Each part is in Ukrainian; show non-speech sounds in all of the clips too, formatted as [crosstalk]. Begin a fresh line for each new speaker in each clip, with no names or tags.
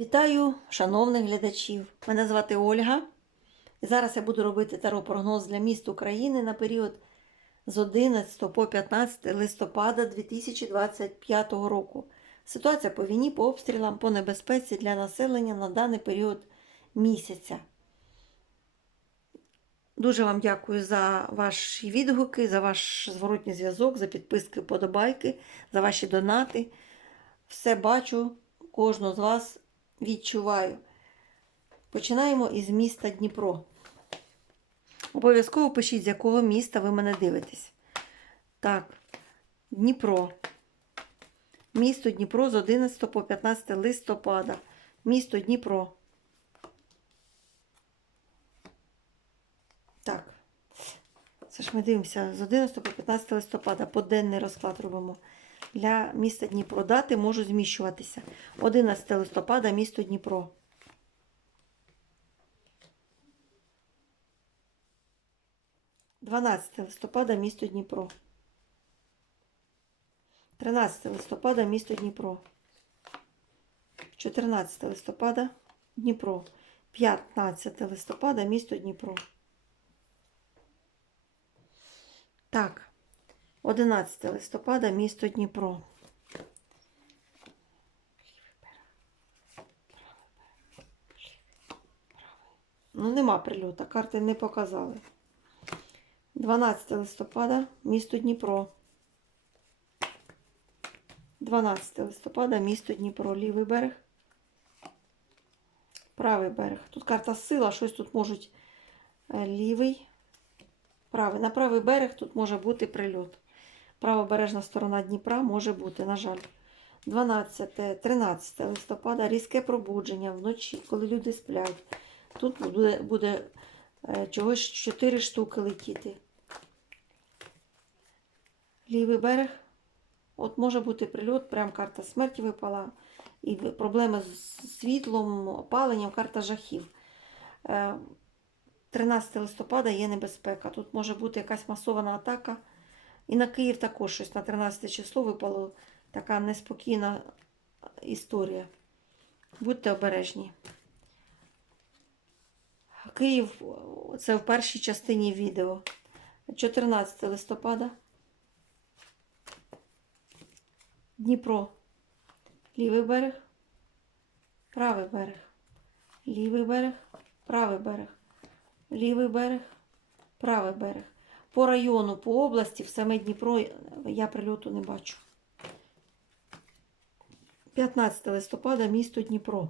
Вітаю, шановних глядачів! Мене звати Ольга. І зараз я буду робити таро-прогноз для міст України на період з 11 по 15 листопада 2025 року. Ситуація по війні, по обстрілам, по небезпеці для населення на даний період місяця. Дуже вам дякую за ваші відгуки, за ваш зворотній зв'язок, за підписки, подобайки, за ваші донати. Все бачу, кожного з вас відчуваю. Починаємо із міста Дніпро. Обов'язково пишіть, з якого міста ви мене дивитесь. Так, Дніпро. Місто Дніпро з 11 по 15 листопада. Місто Дніпро. Так. Це ж ми дивимося з 11 по 15 листопада. Поденний розклад робимо. Для міста Дніпро. Дати можуть зміщуватися. 11 листопада, місто Дніпро. Дванадцяте листопада, місто Дніпро. 13 листопада, місто Дніпро. 14 листопада, Дніпро. 15 листопада, місто Дніпро. Так. 11 листопада, місто Дніпро. Ну, нема прильота, карти не показали. 12 листопада, місто Дніпро. 12 листопада, місто Дніпро, лівий берег. Правий берег. Тут карта сила, щось тут можуть е, лівий. Правий. На правий берег тут може бути прильот. Правобережна сторона Дніпра може бути, на жаль. 12, 13 листопада різке пробудження вночі, коли люди сплять. Тут буде, буде е, чогось 4 штуки летіти. Лівий берег. От може бути прильот, прям карта смерті випала. І проблеми з світлом, опаленням, карта жахів. Е, 13 листопада є небезпека. Тут може бути якась масована атака. І на Київ також щось на 13 число випало така неспокійна історія. Будьте обережні. Київ це в першій частині відео. 14 листопада. Дніпро. Лівий берег. Правий берег. Лівий берег. Правий берег. Лівий берег. Правий берег. По району, по області, в саме Дніпро я прильоту не бачу. 15 листопада, місто Дніпро.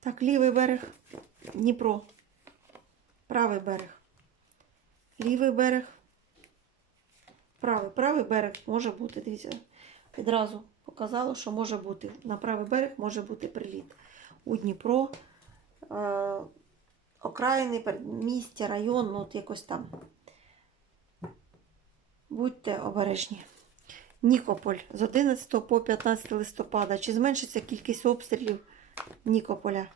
Так, лівий берег, Дніпро. Правий берег. Лівий берег. Правий. Правий берег може бути, дивіться, відразу показало, що може бути. На правий берег може бути приліт. У Дніпро, е, окраїни, містя, район, ну от якось там. Будьте обережні. Нікополь з 11 по 15 листопада. Чи зменшиться кількість обстрілів Нікополя?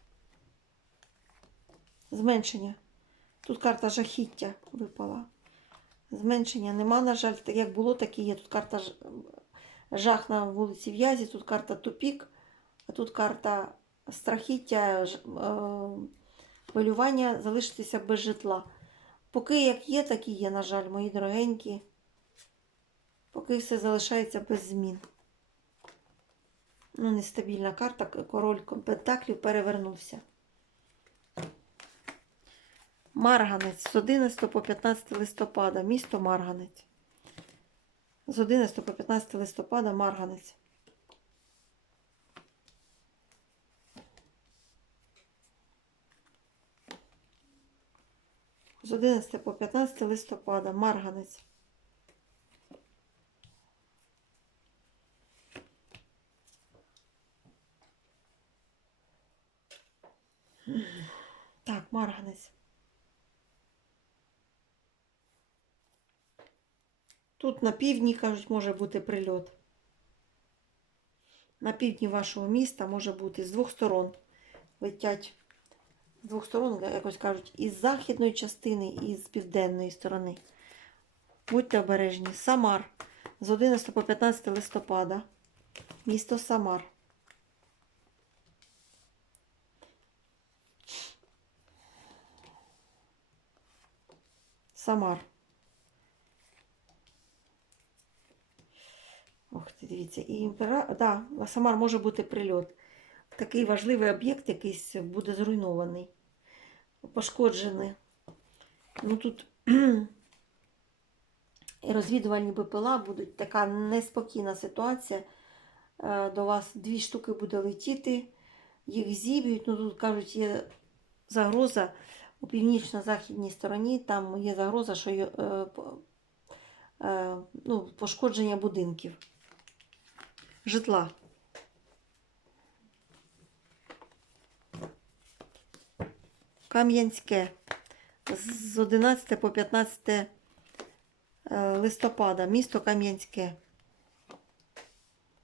Зменшення. Тут карта жахіття випала. Зменшення нема, на жаль, як було, так і є. Тут карта жах на вулиці В'язі, тут карта тупік, а тут карта страхіття, е, хвилювання, залишитися без житла. Поки як є, так і є, на жаль, мої дорогенькі. Поки все залишається без змін. Ну, нестабільна карта, король пентаклів перевернувся. Марганець з 11 по 15 листопада, місто Марганець. З 11 по 15 листопада Марганець. З 11 по 15 листопада Марганець. Так, Марганець. Тут на півдні, кажуть, може бути прильот. На півдні вашого міста може бути з двох сторон. Летять з двох сторон, якось кажуть, із західної частини і з південної сторони. Будьте обережні. Самар з 11 по 15 листопада. Місто Самар. Самар. Дивіться, і імпера... да, Самар може бути прильот. Такий важливий об'єкт якийсь буде зруйнований, пошкоджений. Ну тут [clears throat] і розвідувальні БПЛА будуть така неспокійна ситуація. Е, До вас дві штуки буде летіти, їх зіб'ють. Ну тут кажуть, є загроза у північно-західній стороні, там є загроза, що є, е, е, ну, пошкодження будинків, житла. Кам'янське з 11 по 15 е, листопада, місто Кам'янське.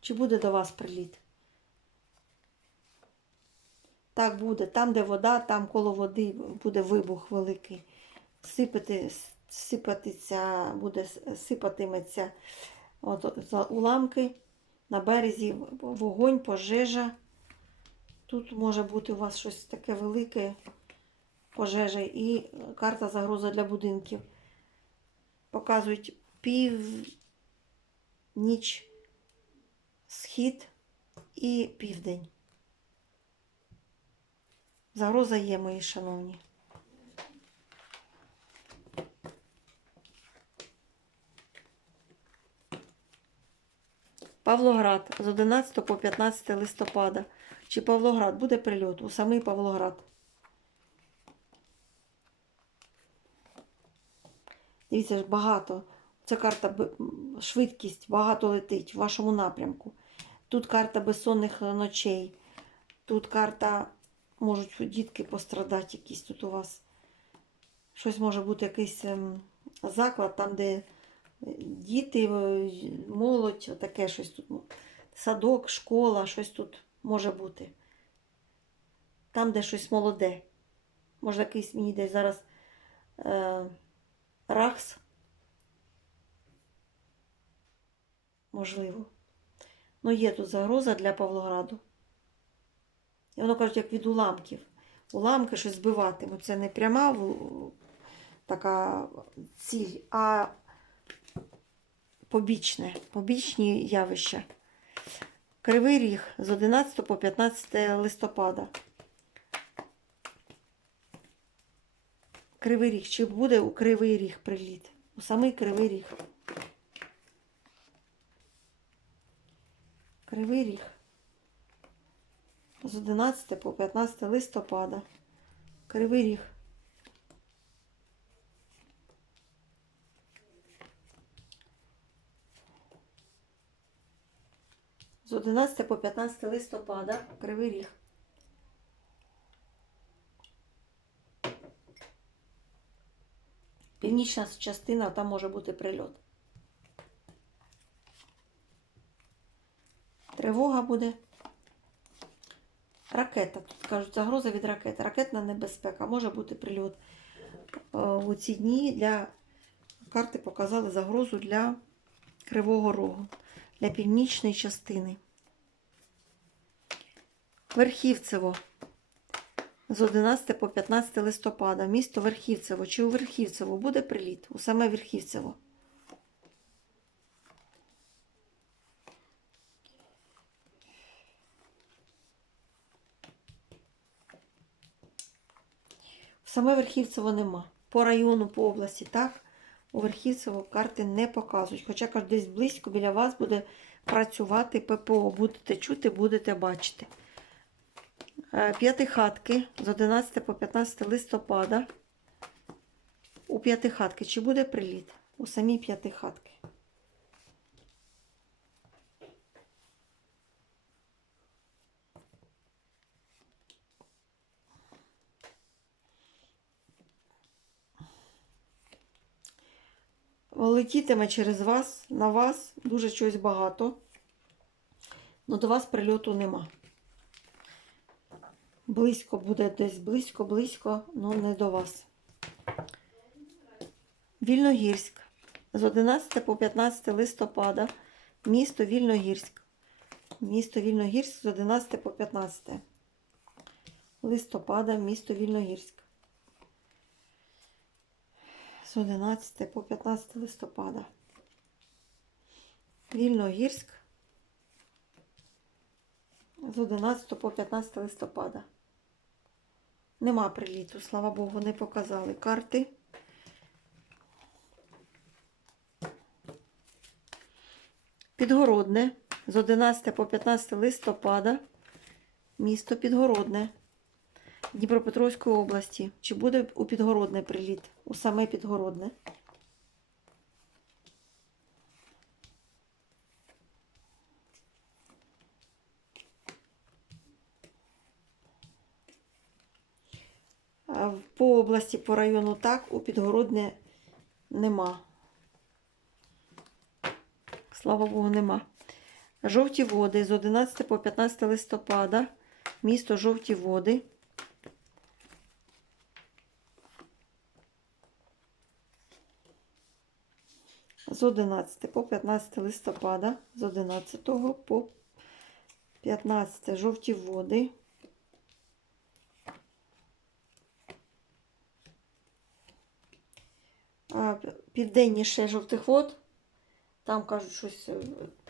Чи буде до вас приліт? Так буде. Там, де вода, там коло води буде вибух великий. Сипати, сипатися, буде сипатиметься от, уламки на березі, вогонь, пожежа. Тут може бути у вас щось таке велике, пожежа і карта загроза для будинків. Показують пів, ніч, схід і південь. Загроза є, мої шановні. Павлоград з 11 по 15 листопада. Чи Павлоград буде прильот? У самий Павлоград. Дивіться, багато. Це карта швидкість, багато летить в вашому напрямку. Тут карта безсонних ночей. Тут карта можуть дітки пострадати якісь тут у вас. Щось може бути якийсь ем, заклад, там, де діти, е, молодь, таке щось тут. ну, Садок, школа, щось тут може бути. Там, де щось молоде. Може, якийсь мені десь зараз е, рахс. Можливо. Ну, є тут загроза для Павлограду. І воно кажуть, як від уламків. Уламки щось збиватимуть. Це не пряма така ціль, а побічне, побічні явища. Кривий ріг з 11 по 15 листопада. Кривий ріг. Чи буде у кривий ріг приліт? У самий кривий ріг. Кривий ріг. З 11 по 15 листопада. Кривий ріг. З 11 по 15 листопада. Кривий ріг. Північна частина, там може бути прильот. Тривога буде. Ракета. Тут кажуть, загроза від ракети. Ракетна небезпека. Може бути прильот. Е, У ці дні для карти показали загрозу для Кривого Рогу, для північної частини. Верхівцево. З 11 по 15 листопада. Місто Верхівцево. Чи у Верхівцево буде приліт? У саме Верхівцево. Саме Верхівцево нема. По району, по області, так? У Верхівцево карти не показують. Хоча кажуть, десь близько біля вас буде працювати ППО. Будете чути, будете бачити. Е, П'ятихатки з 11 по 15 листопада. У п'ятихатки. Чи буде приліт? У самій п'ятихатки. Летітиме через вас, на вас дуже чогось багато. але до вас прильоту нема. Близько буде десь близько, близько, але не до вас. Вільногірськ з 11 по 15 листопада, місто Вільногірськ. Місто Вільногірськ з 11 по 15 листопада, місто Вільногірськ. З 11 по 15 листопада. Вільногірськ. З 11 по 15 листопада. Нема приліту, слава Богу, не показали карти. Підгородне з 11 по 15 листопада. Місто Підгородне Дніпропетровської області. Чи буде у Підгородне приліт? У саме Підгородне? А в- По області, по району так, у Підгородне нема. Слава Богу, нема. Жовті води з 11 по 15 листопада. Місто Жовті води. З 11 по 15 листопада. З 11 по 15 жовті води. Південніше жовтих вод. Там кажуть, щось е,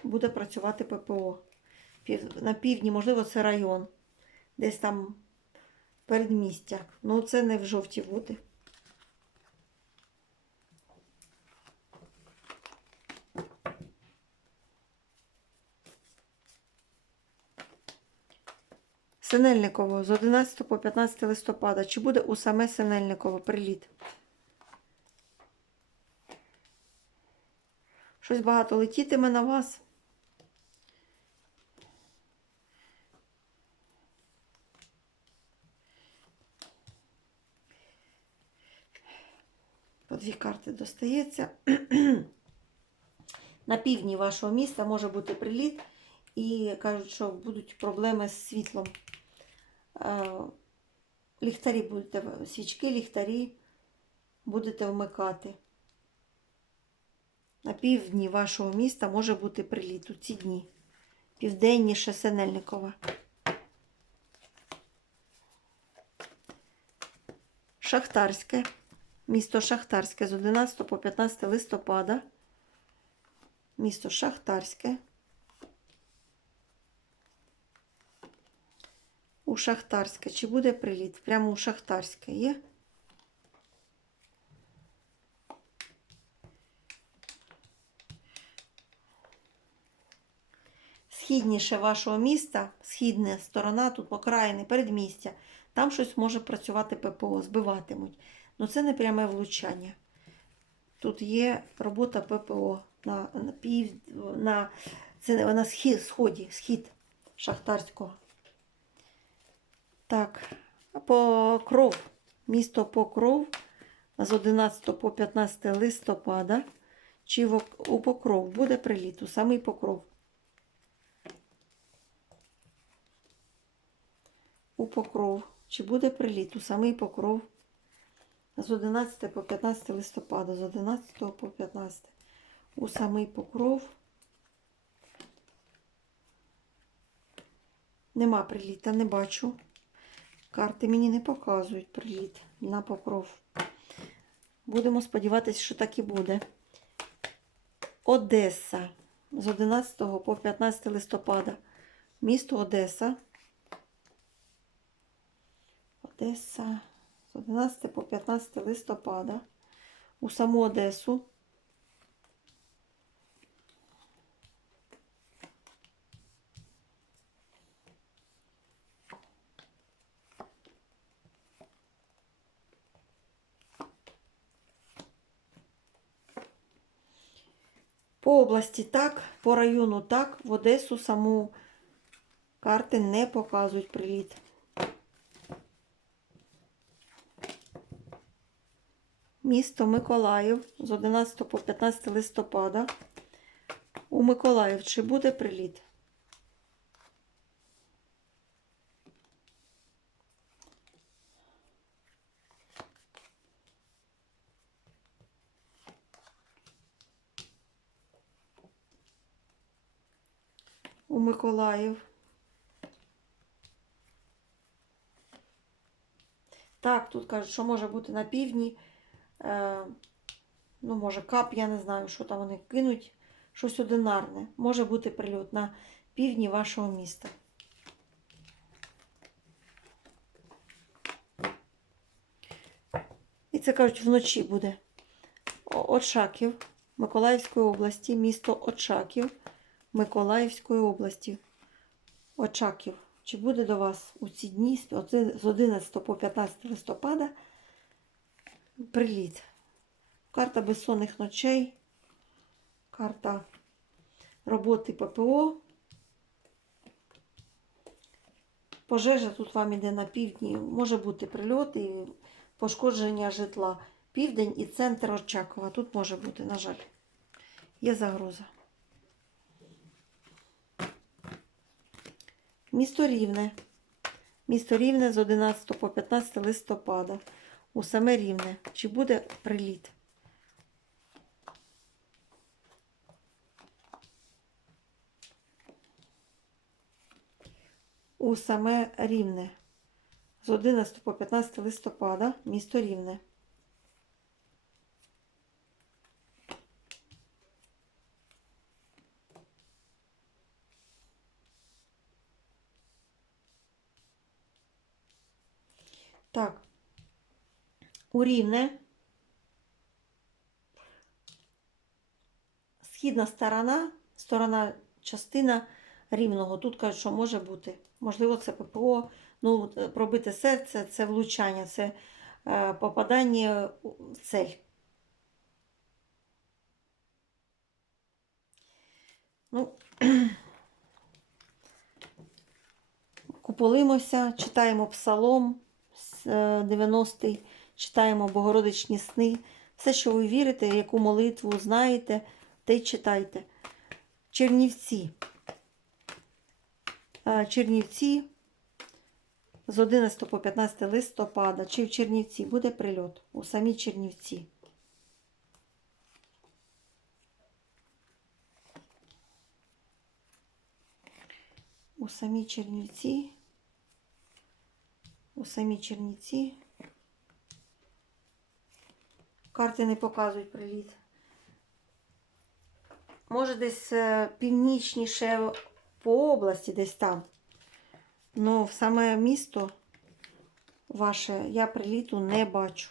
буде працювати ППО. На півдні, можливо, це район. Десь там передмістя. Ну, це не в жовті води. Синельниково з 11 по 15 листопада. Чи буде у саме Синельниково приліт? Щось багато летітиме на вас. По дві карти достається. [clears throat] На півдні вашого міста може бути приліт, і кажуть, що будуть проблеми з світлом. Е, Ліхтарі будете, свічки, ліхтарі будете вмикати. На півдні вашого міста може бути приліт у ці дні. Південніше Синельникова. Шахтарське. Місто Шахтарське з 11 по 15 листопада. Місто Шахтарське. У Шахтарське. Чи буде приліт? Прямо у Шахтарське є? Східніше вашого міста, східна сторона, тут окраїни, передмістя, там щось може працювати ППО, збиватимуть. Ну це не пряме влучання. Тут є робота ППО на, на пів, на, це на схід, сході, схід Шахтарського. Так, Покров. Місто Покров з 11 по 15 листопада. Чи у Покров буде приліт? У самий Покров. Покров. Чи буде приліт? У самий Покров. З 11 по 15 листопада. З 11 по 15. У самий Покров. Нема приліта, не бачу. Карти мені не показують приліт на покров. Будемо сподіватися, що так і буде. Одеса з 11 по 15 листопада. Місто Одеса. Одеса з 11 по 15 листопада. У саму Одесу. По області так, по району так, в Одесу саму карти не показують приліт. місто Миколаїв з 11 по 15 листопада. У Миколаїв чи буде приліт? У Миколаїв. Так, тут кажуть, що може бути на півдні. Е, ну, може, кап, я не знаю, що там вони кинуть. Щось одинарне. Може бути прильот на півдні вашого міста. І це кажуть, вночі буде. Очаків Миколаївської області, місто Очаків Миколаївської області. Очаків. Чи буде до вас у ці дні з 11 по 15 листопада приліт? Карта безсонних ночей, карта роботи ППО. Пожежа тут вам іде на півдні. Може бути прильот і пошкодження житла. Південь і центр Очакова. Тут може бути, на жаль. Є загроза. Місто Рівне. Місто Рівне з 11 по 15 листопада. У саме Рівне. Чи буде приліт? У саме Рівне. З 11 по 15 листопада. Місто Рівне. Так. У Рівне. Східна сторона, сторона частина рівного. Тут кажуть, що може бути. Можливо, це ППО. Ну, е, пробите серце, це влучання, це е, попадання в цель. Ну, [clears throat] куполимося, читаємо псалом з, е, 90-й, читаємо Богородичні сни. Все, що ви вірите, яку молитву знаєте, те й читайте. Чернівці. Чернівці з 11 по 15 листопада. Чи в Чернівці буде прильот? У самій Чернівці. У самій Чернівці. У самій Чернівці. Карти не показують приліт. Може, десь е, північніше по області, десь там. Ну, в саме місто ваше я приліту не бачу.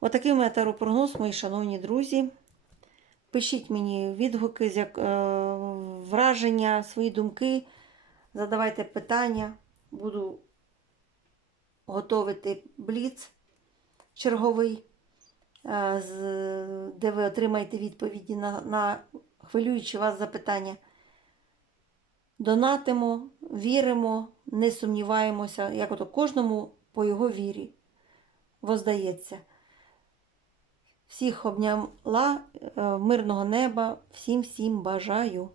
Отакий метеоропрогноз, мої шановні друзі. Пишіть мені відгуки, е, враження, свої думки. Задавайте питання. Буду готувати бліц черговий, е, де ви отримаєте відповіді на, на хвилюючі вас запитання. Донатимо, віримо, не сумніваємося, як ото кожному по його вірі воздається. Всіх обняла, е, мирного неба, всім всім бажаю.